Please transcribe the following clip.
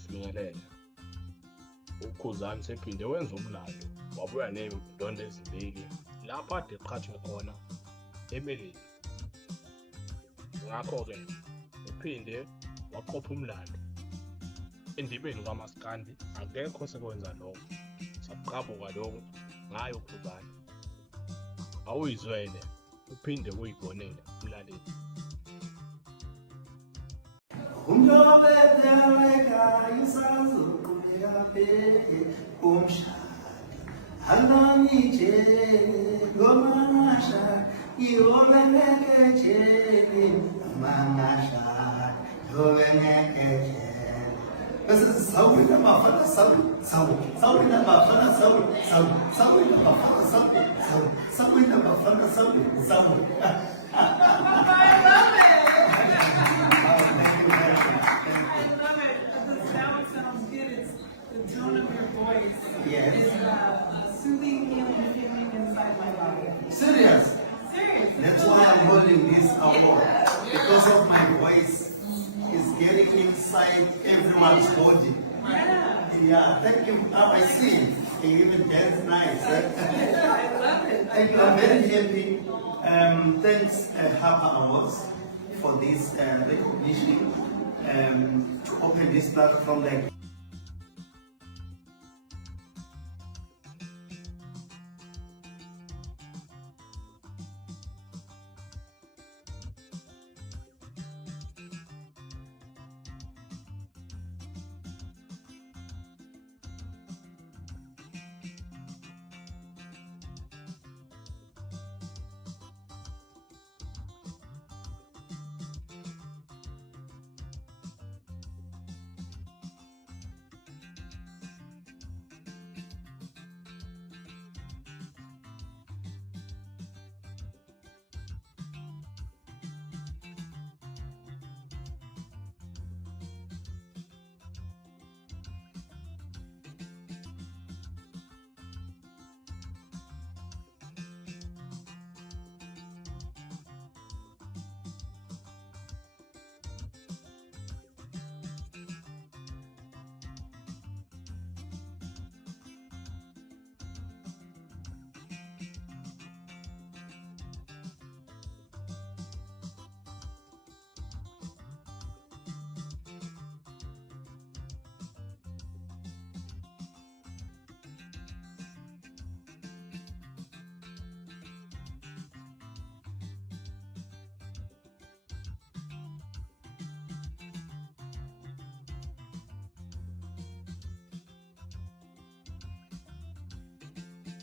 sifinyelela, uKhuzani sephinde wenza umlando wabuya ney'ndondo ezimbili lapho ade eqhathwe khona emeleni. Ngakho-ke uphinde waqopha umlando endibeni kaMaskandi. Akekho sekwenza lokho, sakuqabuka lokho ngayo uKhuzani. Awuyizwele uphinde uyibonele umlaleli. Umntobedeleka isazoqhubeka pheke umshadi alangitshele ngomashadi iyobeneketshele amangashadi yobeneketshele bese sawina bafana sawina bafana sawina bafana sawina bafana Yes. It's soothing, healing, feeling inside my body. Serious? Serious. That's why I'm holding this award. Because of my voice is getting inside everyone's body. Yeah, thank you. Now I see. You even dance nice. I love it. Thank you. I'm very happy. Thanks Harper Awards for this recognition to open this platform like